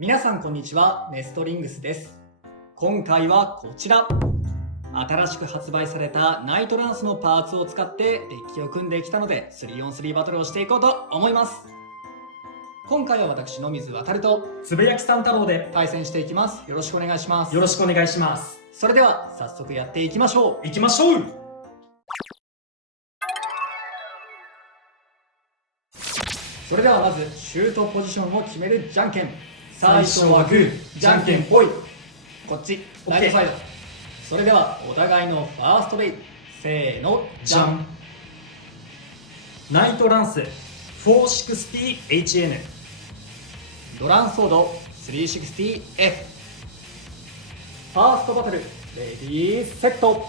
皆さんこんにちは、ネストリングスです。今回はこちら。新しく発売されたナイトランスのパーツを使ってデッキを組んできたので 3on3 バトルをしていこうと思います。今回は私野水航とつぶやきさん太郎で対戦していきます。よろしくお願いします。よろしくお願いします。それでは早速やっていきましょう。行きましょう。それではまずシュートポジションを決めるじゃんけん。最初はグー、じゃんけんぽい。こっち、ライトサイド。それではお互いのファーストベイ。せーの、じゃん。ナイトランス 460HN、 ドランソード 360F。 ファーストバトル、レディーセット。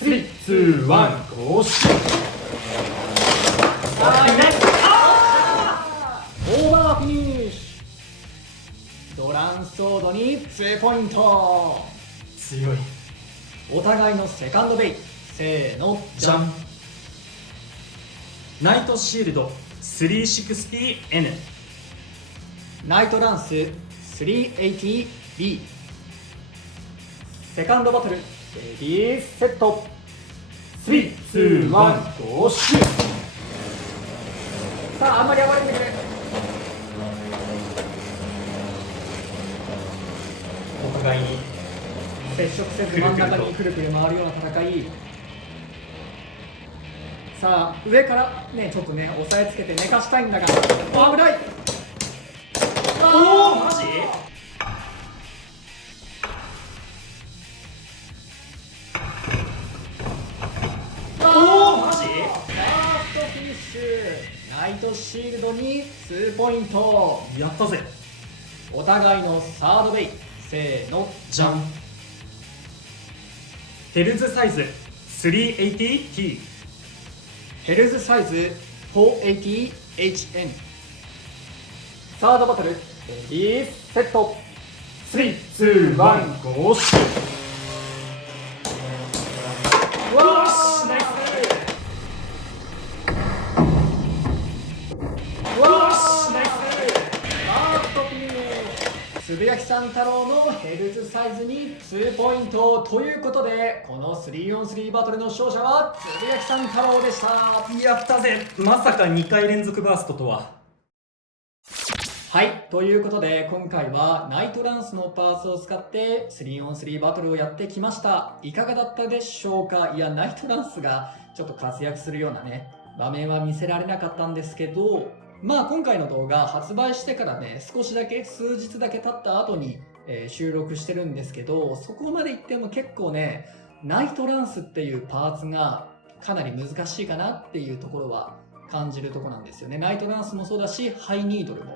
3、2、1、ゴーシュ。あーいない。オーバーフィニッシュ。ドランソードに2ポイント。強い。お互いのセカンドベイ。せーの、じゃん。ナイトシールド 360N、 ナイトランス 380B。 セカンドバトル、レディーセット。3、2、1、ゴーシュ。さあ、あんまり暴れてくれ。お互いに接触せず真ん中にくるくる回るような戦い。さあ、上からね、ちょっとね、押さえつけて寝かしたいんだが、危ない。おお、マジ？おお、マジ？ファーストフィニッシュ。ナイトシールドに2ポイント。やったぜ。お互いのサードベイ。せーの、じゃん。ヘルズサイズ 380T、 ヘルズサイズ 480HN。 サードバトル、レディーセット。3、2、1、ゴーシュ。わーし、ナイス。わーナイス。ファーストフィニッシュ。つぶやきさん太郎のヘルズサイズに2ポイントということで、この 3on3 バトルの勝者はつぶやきさん太郎でした。やったぜ。まさか2回連続バーストとは。はい、ということで今回はナイトランスのパーツを使って 3on3 バトルをやってきました。いかがだったでしょうか。いや、ナイトランスがちょっと活躍するようなね、場面は見せられなかったんですけど、まあ今回の動画発売してからね、少しだけ数日だけ経った後に、収録してるんですけど、そこまで言っても結構ね、ナイトランスっていうパーツがかなり難しいかなっていうところは感じるところなんですよね。ナイトランスもそうだし、ハイニードルも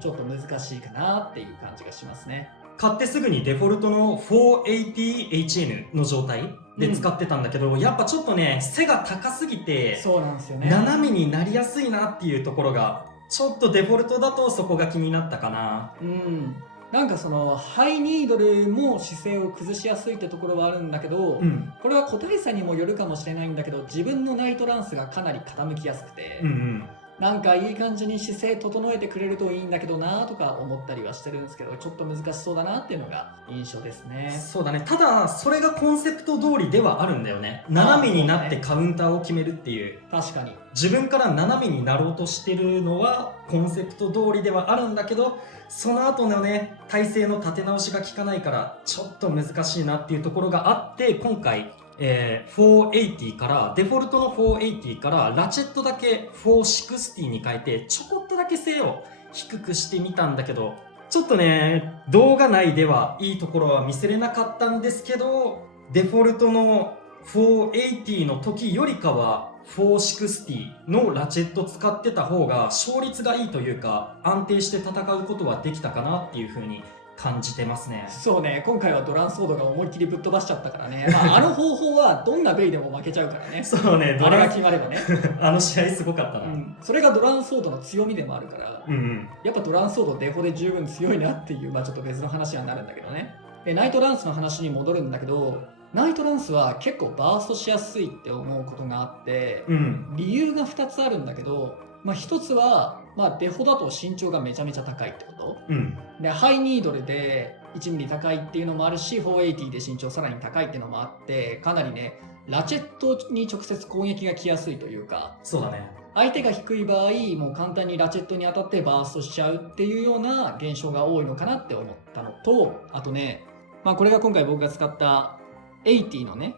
ちょっと難しいかなっていう感じがしますね。買ってすぐにデフォルトの 480HN の状態で使ってたんだけど、やっぱちょっとね、背が高すぎてそうなんですよね。斜めになりやすいなっていうところが、ちょっとデフォルトだとそこが気になったかな。なんかそのハイニードルも姿勢を崩しやすいってところはあるんだけど、これは個体差にもよるかもしれないんだけど、自分のナイトランスがかなり傾きやすくて、なんかいい感じに姿勢整えてくれるといいんだけどなとか思ったりはしてるんですけど、ちょっと難しそうだなっていうのが印象ですね。そうだね。ただそれがコンセプト通りではあるんだよね。斜めになってカウンターを決めるっていう。確かに自分から斜めになろうとしてるのはコンセプト通りではあるんだけど、その後のね、体勢の立て直しが効かないからちょっと難しいなっていうところがあって、今回480からデフォルトの480からラチェットだけ460に変えてちょこっとだけ背を低くしてみたんだけど、ちょっとね、動画内ではいいところは見せれなかったんですけど、デフォルトの480の時よりかは460のラチェット使ってた方が勝率がいいというか、安定して戦うことはできたかなっていう風に感じてますね。そうね、今回はドランソードが思いっきりぶっ飛ばしちゃったからね、まあ、あの方法はどんなベイでも負けちゃうからね。そうね、あれが決まればねあの試合すごかったな。それがドランソードの強みでもあるから、やっぱドランソードデフォで十分強いなっていう、まあちょっと別の話はなるんだけどね。ナイトランスの話に戻るんだけど、ナイトランスは結構バーストしやすいって思うことがあって、理由が2つあるんだけど、まあ一つは、まあデフォだと身長がめちゃめちゃ高いってことうんで、ハイニードルで1ミリ高いっていうのもあるし、480で身長さらに高いっていうのもあって、かなりね、ラチェットに直接攻撃が来やすいというか、そうだね。相手が低い場合、もう簡単にラチェットに当たってバーストしちゃうっていうような現象が多いのかなって思ったのと、あとね、まあこれが今回僕が使った80のね、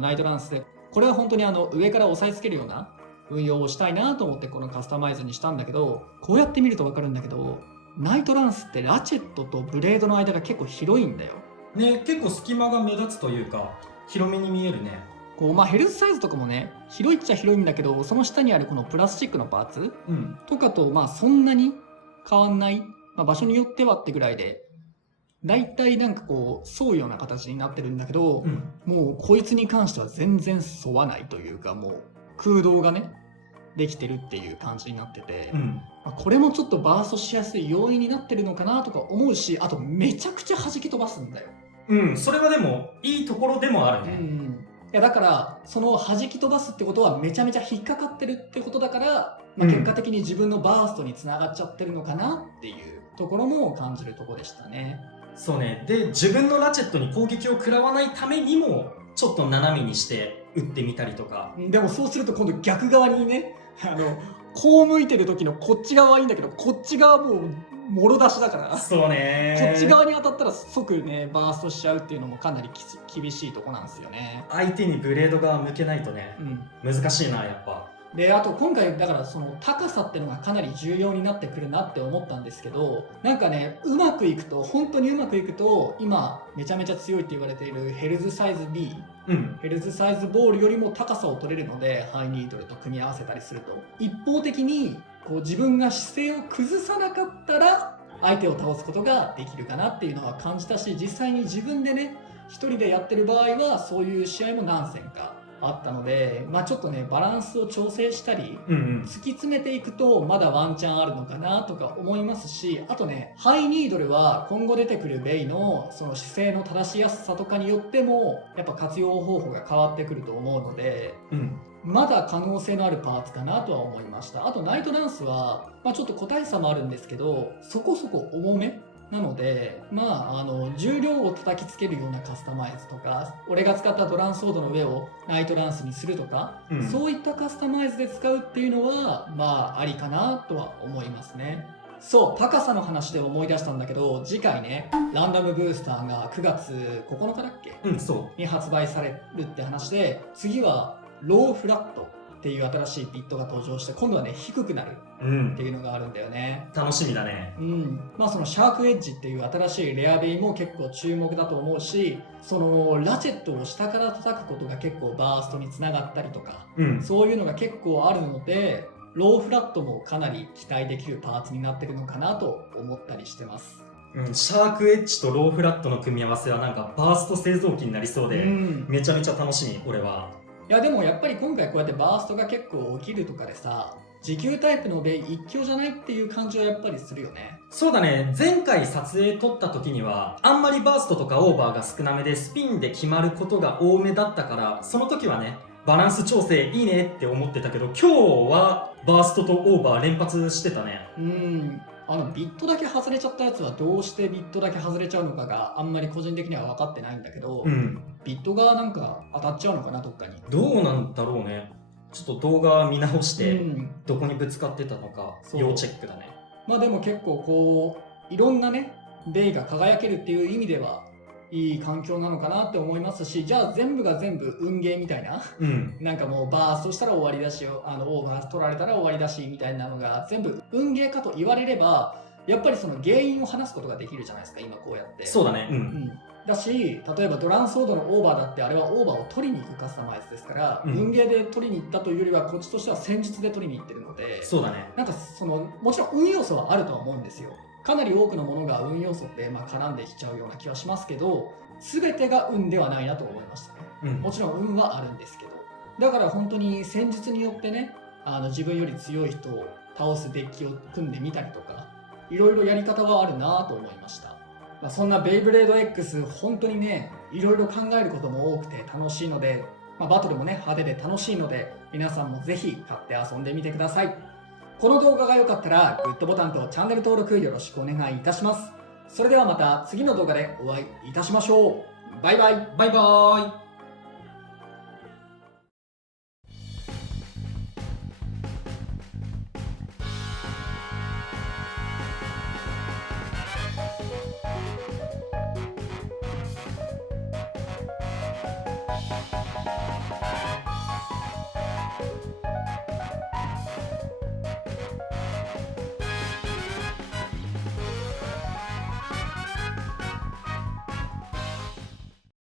ナイトランスで、これは本当に上から押さえつけるような運用をしたいなと思ってこのカスタマイズにしたんだけど、こうやって見ると分かるんだけど、ナイトランスってラチェットとブレードの間が結構広いんだよ。ね、結構隙間が目立つというか、広めに見えるね。こうまあヘルスサイズとかもね、広いっちゃ広いんだけど、その下にあるこのプラスチックのパーツうんとかとまあそんなに変わんない、まあ、場所によってはってぐらいで、だいたいなんかこう沿うような形になってるんだけど、もうこいつに関しては全然沿わないというか、もう空洞がねできてるっていう感じになってて、まあ、これもちょっとバーストしやすい要因になってるのかなとか思うし、あとめちゃくちゃ弾き飛ばすんだよ。それはでもいいところでもあるね。いやだからその弾き飛ばすってことはめちゃめちゃ引っかかってるってことだから、まあ、結果的に自分のバーストにつながっちゃってるのかなっていうところも感じるところでしたね。そうね。で、自分のラチェットに攻撃を食らわないためにもちょっと斜めにして打ってみたりとか。でもそうすると今度逆側にね、こう向いてる時のこっち側はいいんだけど、こっち側もうもろ出しだから、そうね。こっち側に当たったら即ねバーストしちゃうっていうのもかなり厳しいとこなんですよね。相手にブレードが向けないとね、難しいなやっぱ。であと今回だからその高さっていうのがかなり重要になってくるなって思ったんですけど、なんかねうまくいくと、本当にうまくいくと、今めちゃめちゃ強いって言われているヘルズサイズ B、ヘルズサイズボールよりも高さを取れるので、ハイニードルと組み合わせたりすると、一方的にこう自分が姿勢を崩さなかったら相手を倒すことができるかなっていうのは感じたし、実際に自分でね一人でやってる場合はそういう試合も何戦かあったので、まあちょっとねバランスを調整したり、突き詰めていくとまだワンチャンあるのかなとか思いますし、あとねハイニードルは今後出てくるベイのその姿勢の正しやすさとかによってもやっぱ活用方法が変わってくると思うので、まだ可能性のあるパーツかなとは思いました。あとナイトダンスは、まあ、ちょっと個体差もあるんですけど、そこそこ重めなので、まあ、重量を叩きつけるようなカスタマイズとか、俺が使ったドランソードの上をナイトダンスにするとか、そういったカスタマイズで使うっていうのはまあありかなとは思いますね。そう、高さの話で思い出したんだけど、次回ねランダムブースターが9月9日だっけ、そうに発売されるって話で、次はローフラットっていう新しいビットが登場して、今度はね低くなるっていうのがあるんだよね。楽しみだね。まあそのシャークエッジっていう新しいレアベイも結構注目だと思うし、そのラチェットを下から叩くことが結構バーストにつながったりとか、そういうのが結構あるので、ローフラットもかなり期待できるパーツになってるのかなと思ったりしてます。シャークエッジとローフラットの組み合わせはなんかバースト製造機になりそうで、めちゃめちゃ楽しみ俺は。いやでもやっぱり今回こうやってバーストが結構起きるとかでさ、持久タイプのベイ一強じゃないっていう感じはやっぱりするよね。そうだね。前回撮影撮った時にはあんまりバーストとかオーバーが少なめでスピンで決まることが多めだったから、その時はねバランス調整いいねって思ってたけど、今日はバーストとオーバー連発してたね。ビットだけ外れちゃったやつはどうしてビットだけ外れちゃうのかがあんまり個人的には分かってないんだけど、ビットがなんか当たっちゃうのかな、どっかに。どうなんだろうね。ちょっと動画見直して、どこにぶつかってたのか要チェックだね。まあでも結構こういろんなねベイが輝けるっていう意味ではいい環境なのかなって思いますし、じゃあ全部が全部運ゲーみたいな、なんかもうバーストしたら終わりだし、オーバー取られたら終わりだしみたいなのが全部運ゲーかと言われれば、やっぱりその原因を話すことができるじゃないですか、今こうやって。そうだね。だし、例えばドランソードのオーバーだって、あれはオーバーを取りに行くカスタマイズですから、運ゲーで取りに行ったというよりはこっちとしては戦術で取りに行ってるので、そうだね。なんかそのもちろん運要素はあるとは思うんですよ。かなり多くのものが運要素って絡んできちゃうような気はしますけど、全てが運ではないなと思いましたね。もちろん運はあるんですけど、だから本当に戦術によってね、自分より強い人を倒すデッキを組んでみたりとか、いろいろやり方はあるなと思いました。そんなベイブレード X 本当にね、いろいろ考えることも多くて楽しいので、バトルもね派手で楽しいので、皆さんもぜひ買って遊んでみてください。この動画が良かったらグッドボタンとチャンネル登録よろしくお願いいたします。それではまた次の動画でお会いいたしましょう。バイバイ。バイバーイ。